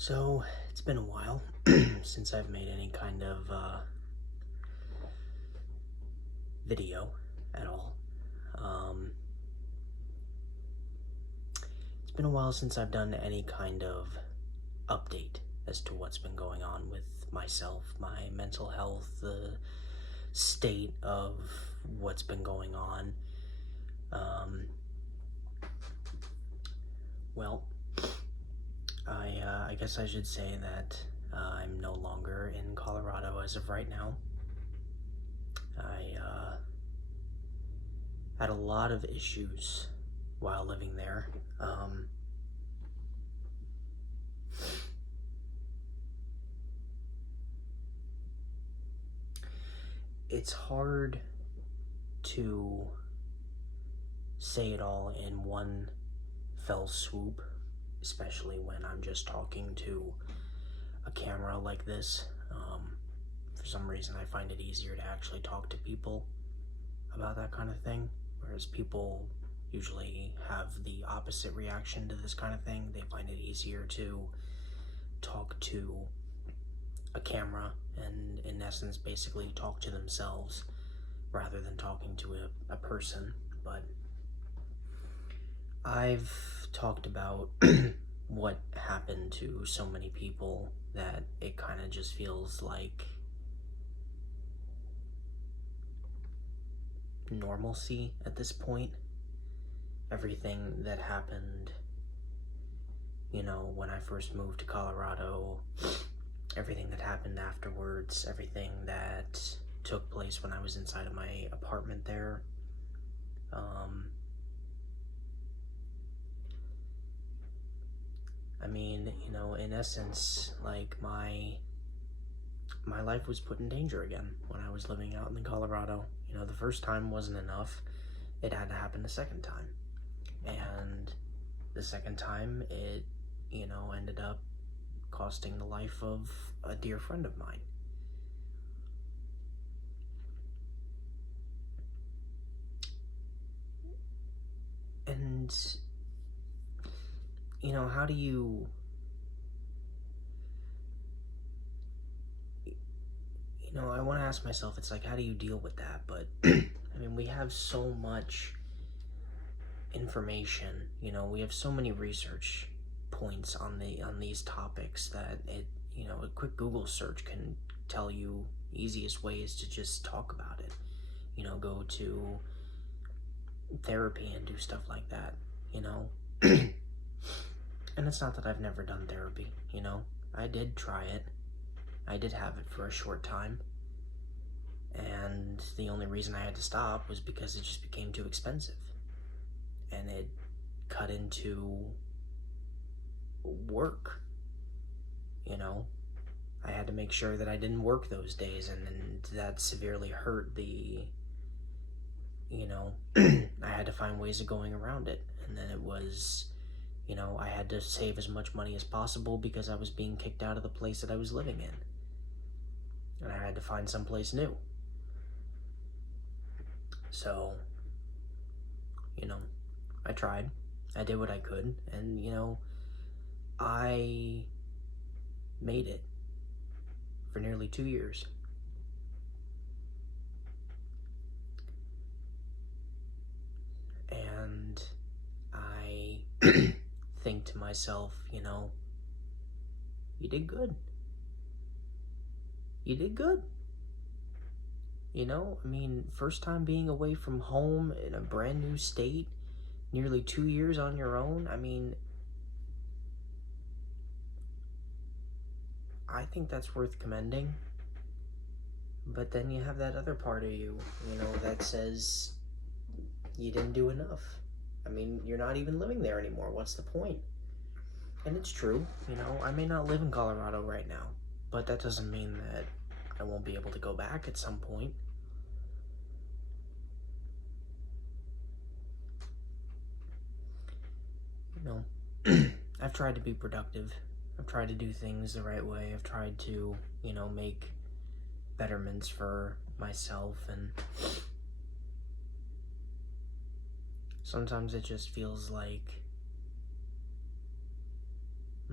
So, it's been a while since I've made any kind of video at all. Um, it's been a while since I've done any kind of update as to what's been going on with myself, my mental health, the state of what's been going on. Um, well, I guess I should say that I'm no longer in Colorado as of right now. I had a lot of issues while living there. It's hard to say it all in one fell swoop, especially when I'm just talking to a camera like this. For some reason, I find it easier to actually talk to people about that kind of thing, whereas people usually have the opposite reaction to this kind of thing. They find it easier to talk to a camera and, in essence, basically talk to themselves rather than talking to a person. But I've talked about what happened to so many people that it kind of just feels like normalcy at this point. Everything that happened, when I first moved to Colorado, everything that happened afterwards, everything that took place when I was inside of my apartment there. In essence, like my life was put in danger again when I was living out in Colorado. The first time wasn't enough. It had to happen the second time. And the second time, it, ended up costing the life of a dear friend of mine. And, how do you, I want to ask myself, it's like, how do you deal with that? But, we have so much information, we have so many research points on these topics that a quick Google search can tell you easiest ways to just talk about it. Go to therapy and do stuff like that, And it's not that I've never done therapy, I did try it. I did have it for a short time. And the only reason I had to stop was because it just became too expensive. And it cut into work, I had to make sure that I didn't work those days, and that severely hurt the, I had to find ways of going around it. And then it was, I had to save as much money as possible because I was being kicked out of the place that I was living in. And I had to find someplace new. So, I tried. I did what I could. And, I made it for nearly 2 years. And I think to myself, you did good. You did good. First time being away from home in a brand new state, nearly 2 years on your own. I think that's worth commending. But then you have that other part of you, that says you didn't do enough. You're not even living there anymore. What's the point? And it's true, I may not live in Colorado right now, but that doesn't mean that I won't be able to go back at some point. I've tried to be productive. I've tried to do things the right way. I've tried to, make betterments for myself, and sometimes it just feels like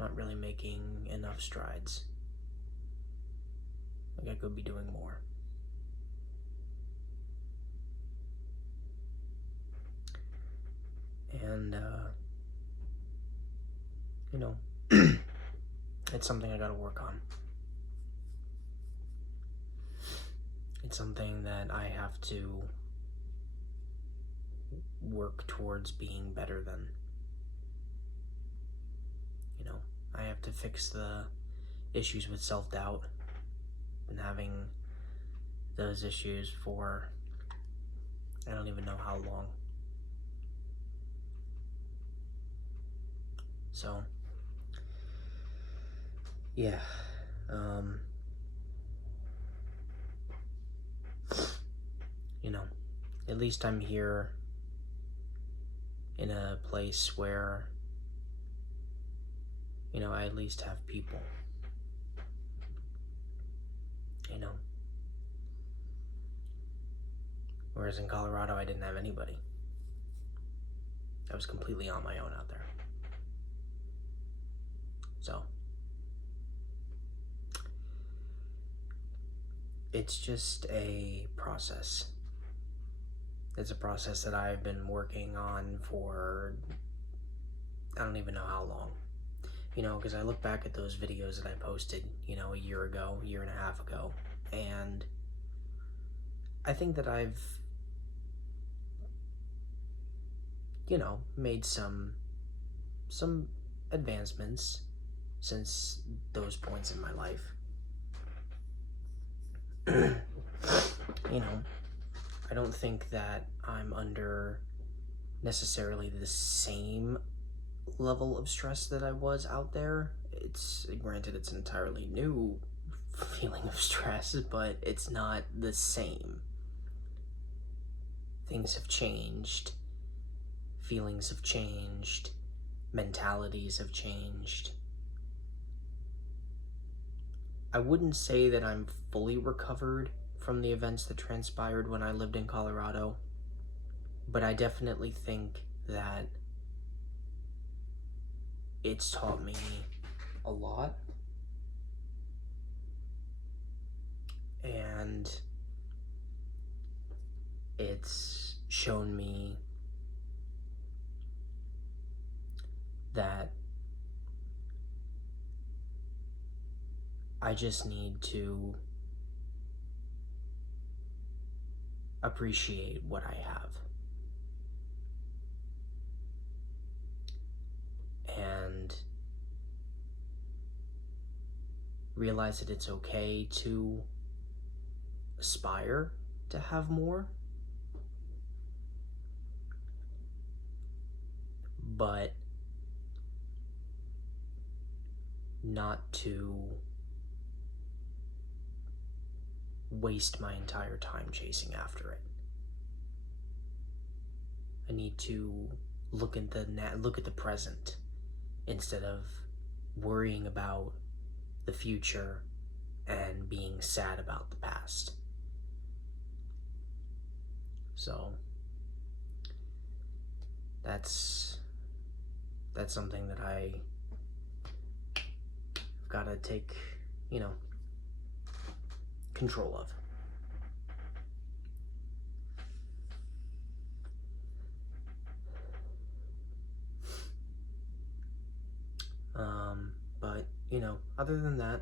not really making enough strides. Like, I could be doing more. And, you know, it's something I gotta work on. It's something that I have to work towards being better than. You know, I have to fix the issues with self-doubt. Been having those issues for I don't even know how long. So, yeah, you know, at least I'm here in a place where, you know, I at least have people, you know. Whereas in Colorado, I didn't have anybody. I was completely on my own out there. So, it's just a process. It's a process that I've been working on for, I don't even know how long. You know, because I look back at those videos that I posted, you know, a year and a half ago, and I think that I've, you know, made some advancements since those points in my life. You know, I don't think that I'm under necessarily the same level of stress that I was out there. It's granted, it's an entirely new feeling of stress, but it's not the same. Things have changed, feelings have changed, mentalities have changed. I wouldn't say that I'm fully recovered from the events that transpired when I lived in Colorado, but I definitely think that it's taught me a lot, and it's shown me that I just need to appreciate what I have. And realize that it's okay to aspire to have more, but not to waste my entire time chasing after it. I need to look at the present instead of worrying about the future and being sad about the past. So that's something that I've got to take, you know, control of. But, you know, other than that,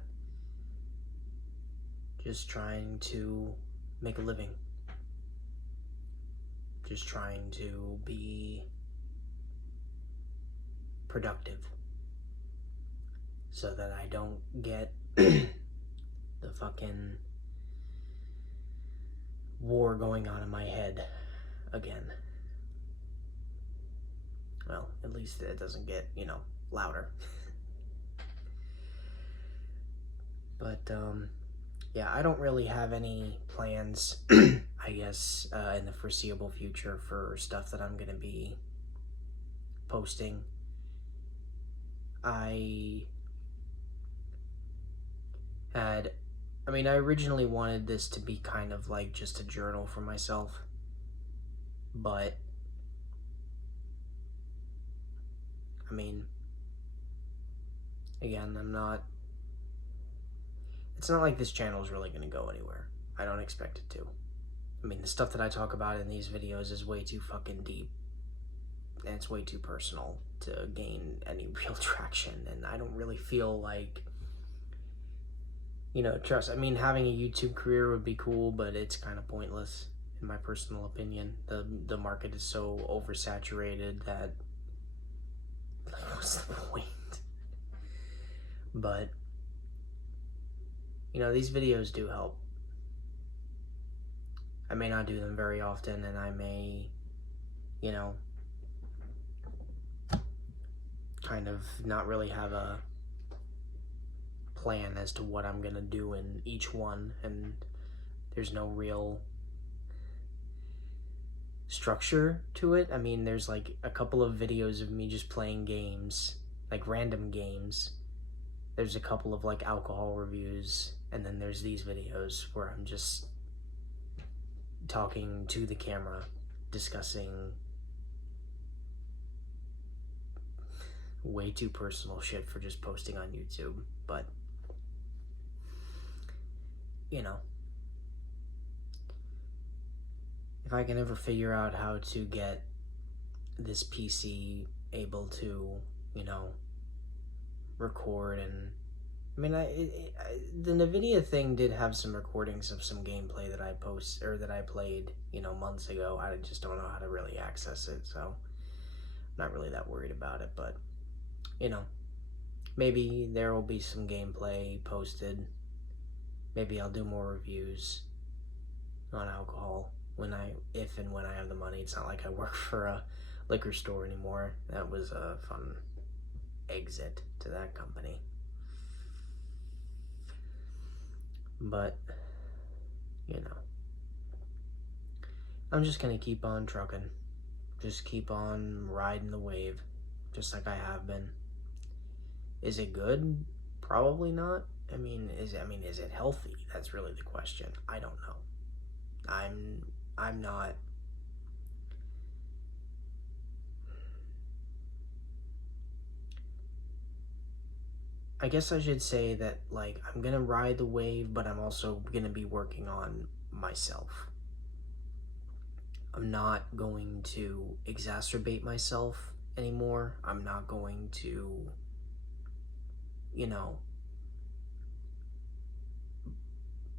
just trying to make a living. Just trying to be productive so that I don't get the fucking war going on in my head again. Well, at least it doesn't get, you know, louder. But, yeah, I don't really have any plans, I guess, in the foreseeable future for stuff that I'm going to be posting. I originally wanted this to be kind of like just a journal for myself, but, I mean, Again, it's not like this channel is really going to go anywhere. I don't expect it to. I mean, the stuff that I talk about in these videos is way too fucking deep, and it's way too personal to gain any real traction, and I don't really feel like, trust. I mean, having a YouTube career would be cool, but it's kind of pointless, in my personal opinion. The market is so oversaturated that, like, what's the point? But, these videos do help. I may not do them very often, and I may, kind of not really have a plan as to what I'm gonna do in each one, and there's no real structure to it. I mean, there's like a couple of videos of me just playing games, like random games. There's a couple of like alcohol reviews, and then there's these videos where I'm just talking to the camera, discussing way too personal shit for just posting on YouTube. But, if I can ever figure out how to get this PC able to, record, and I mean, the NVIDIA thing did have some recordings of some gameplay that I played, months ago. I just don't know how to really access it, so I'm not really that worried about it. But, maybe there will be some gameplay posted. Maybe I'll do more reviews on alcohol if and when I have the money. It's not like I work for a liquor store anymore. That was a fun exit to that company. But, I'm just gonna keep on trucking. Just keep on riding the wave, just like I have been. Is it good? Probably not. Is it healthy? That's really the question. I don't know. I'm not. I guess I should say that, like, I'm gonna ride the wave, but I'm also gonna be working on myself. I'm not going to exacerbate myself anymore. I'm not going to,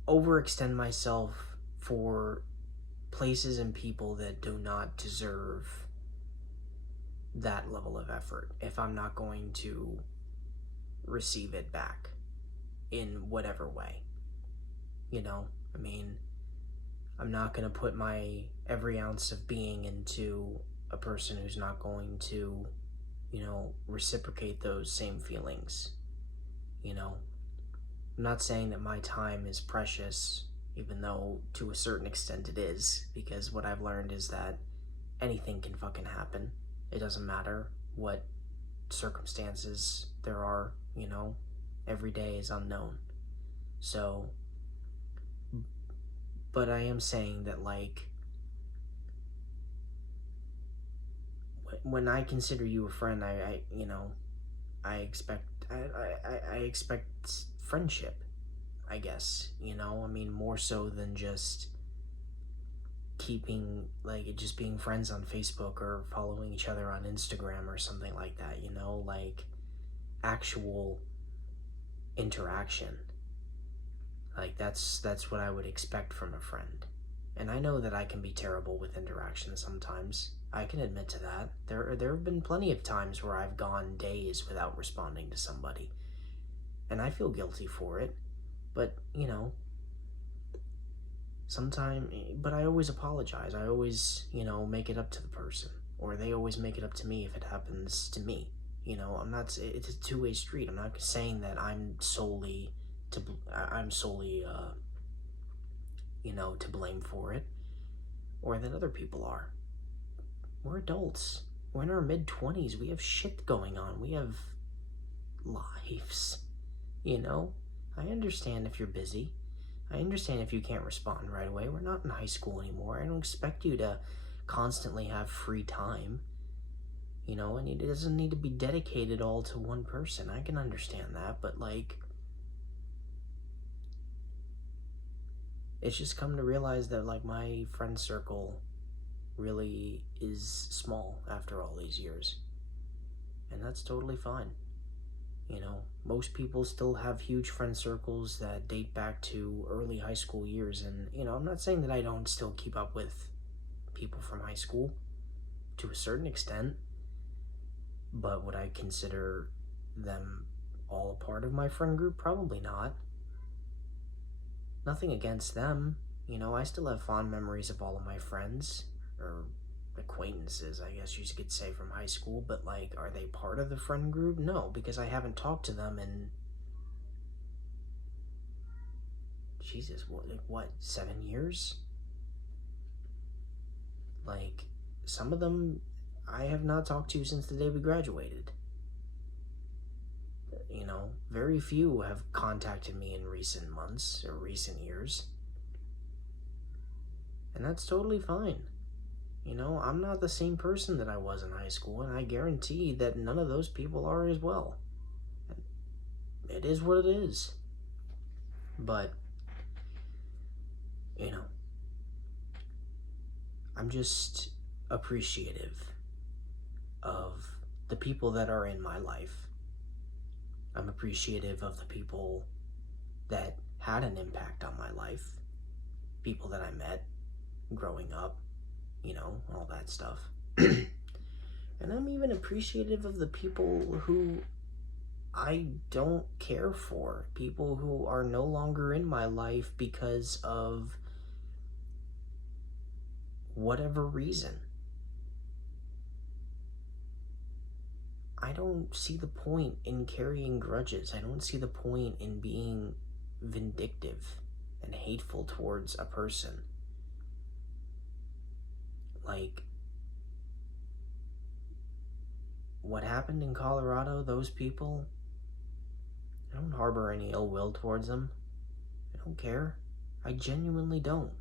overextend myself for places and people that do not deserve that level of effort if I'm not going to receive it back in whatever way. I'm not going to put my every ounce of being into a person who's not going to, reciprocate those same feelings. I'm not saying that my time is precious, even though to a certain extent it is, because what I've learned is that anything can fucking happen. It doesn't matter what circumstances there are, every day is unknown. So, but I am saying that, like, when I consider you a friend, I expect friendship, I guess, more so than just just being friends on Facebook or following each other on Instagram or something like that, like actual interaction. Like, that's what I would expect from a friend. And I know that I can be terrible with interaction sometimes. I can admit to that. There have been plenty of times where I've gone days without responding to somebody. And I feel guilty for it. But, but I always apologize. I always, make it up to the person. Or they always make it up to me if it happens to me. It's a two-way street. I'm not saying that I'm solely to blame for it, or that other people are. We're adults. We're in our mid-20s. We have shit going on. We have lives, I understand if you're busy. I understand if you can't respond right away. We're not in high school anymore. I don't expect you to constantly have free time. And it doesn't need to be dedicated all to one person. I can understand that, but like, it's just come to realize that like my friend circle really is small after all these years. And that's totally fine. Most people still have huge friend circles that date back to early high school years. And, I'm not saying that I don't still keep up with people from high school to a certain extent, but would I consider them all a part of my friend group? Probably not. Nothing against them. I still have fond memories of all of my friends, or acquaintances, I guess you could say, from high school, but like, are they part of the friend group? No, because I haven't talked to them in, Jesus, what 7 years? Like, some of them I have not talked to since the day we graduated. Very few have contacted me in recent months or recent years. And that's totally fine. I'm not the same person that I was in high school, and I guarantee that none of those people are as well. It is what it is. But, I'm just appreciative of the people that are in my life. I'm appreciative of the people that had an impact on my life. People that I met growing up, all that stuff. And I'm even appreciative of the people who I don't care for. People who are no longer in my life because of whatever reason. I don't see the point in carrying grudges. I don't see the point in being vindictive and hateful towards a person. Like, what happened in Colorado, those people, I don't harbor any ill will towards them. I don't care. I genuinely don't.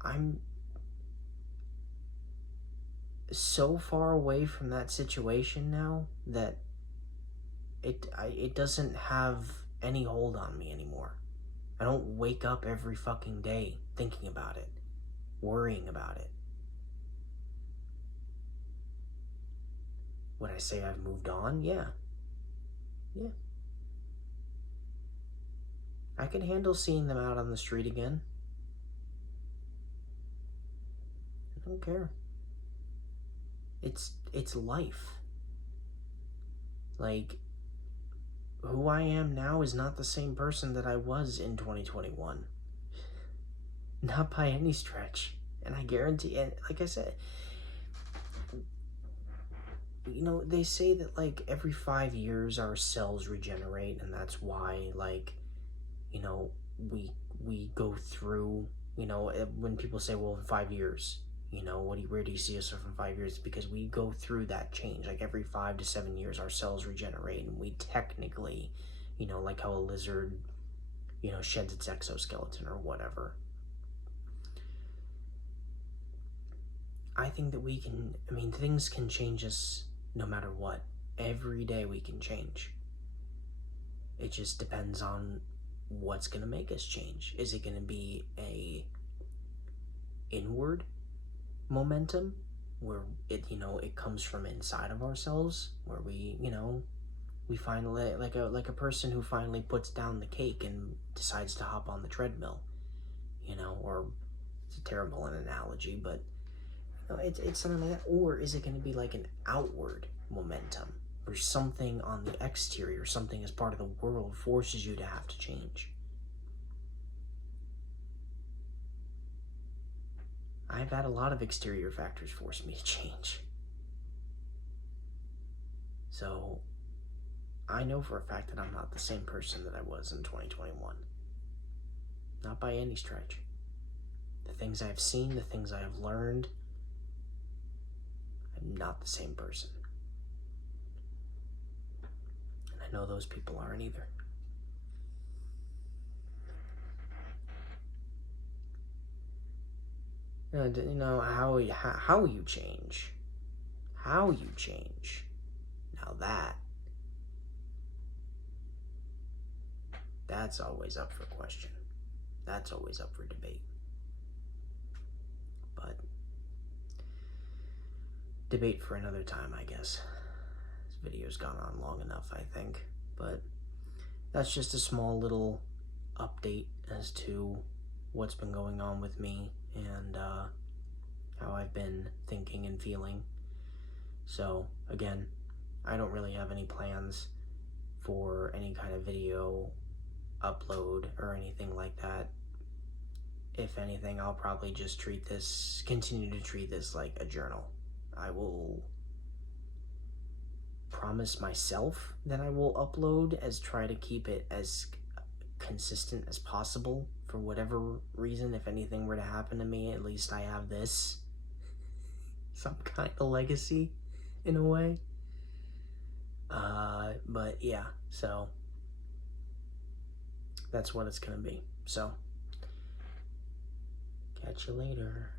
I'm so far away from that situation now that it doesn't have any hold on me anymore. I don't wake up every fucking day thinking about it, worrying about it. Would I say I've moved on? Yeah. I can handle seeing them out on the street again. I don't care. It's life. Like, who I am now is not the same person that I was in 2021. Not by any stretch. And I guarantee, and like I said, they say that like every 5 years our cells regenerate, and that's why like, we go through, when people say, well, in 5 years, where do you see yourself in 5 years? Because we go through that change. Like every 5 to 7 years, our cells regenerate, and we technically, like how a lizard, sheds its exoskeleton or whatever. I think that things can change us no matter what. Every day we can change. It just depends on what's going to make us change. Is it going to be a inward momentum where it comes from inside of ourselves, where we finally, like a person who finally puts down the cake and decides to hop on the treadmill, or it's a terrible analogy, but it's something like that. Or is it going to be like an outward momentum where something on the exterior, something as part of the world, forces you to have to change? I've had a lot of exterior factors force me to change. So I know for a fact that I'm not the same person that I was in 2021. Not by any stretch. The things I've seen, the things I have learned, I'm not the same person. And I know those people aren't either. You know, how you change. How you change. Now that's always up for question. That's always up for debate. But debate for another time, I guess. This video's gone on long enough, I think. But that's just a small little update as to what's been going on with me and how I've been thinking and feeling. So, again, I don't really have any plans for any kind of video upload or anything like that. If anything, I'll probably just continue to treat this like a journal. I will promise myself that I will upload try to keep it as consistent as possible. For whatever reason, if anything were to happen to me, at least I have this. Some kind of legacy, in a way. But yeah, so that's what it's gonna be. So, catch you later.